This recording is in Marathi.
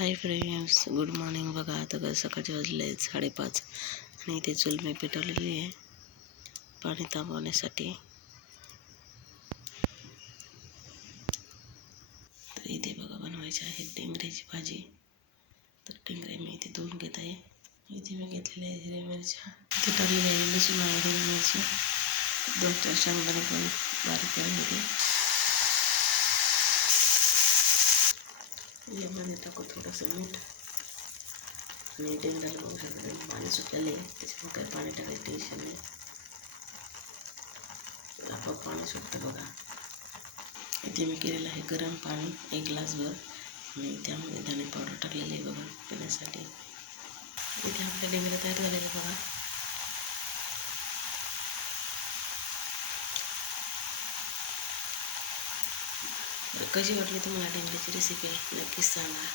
हाय फ्रेंड्स गुड मॉर्निंग बघा आता काय सकाळचे वाजले आहेत साडेपाच आणि इथे चूल मी पेटवलेली आहे. पाणी तापवण्यासाठी तर इथे बघा बनवायची आहे टेंगऱ्याची भाजी. तर टेंगरे मी इथे धुवून घेत आहे. इथे मी घेतलेल्या आहे हिरव्या मिरच्या. इथे टाकलेली आहे लसूण आहे हिरवी मिरची. दोन चार शांगदाणे पण बारीक करून घेते. यामध्ये टाकू थोडंसं मीठ आणि टेंडरला बघू शकता पाणी सुटलेलं आहे त्याच्यामुळे काही पाणी टाकायचं टेन्शन नाही आपोआप पाणी सुटतं बघा इथे मी केलेलं आहे गरम पाणी एक ग्लासभर आणि त्यामध्ये धणे पावडर टाकलेली आहे बघा पिण्यासाठी इथे आपल्या डेंगरा तयार झालेलं आहे बघा कशी वाटली तुम्हाला डेंगरीची रेसिपी नक्कीच सांगा.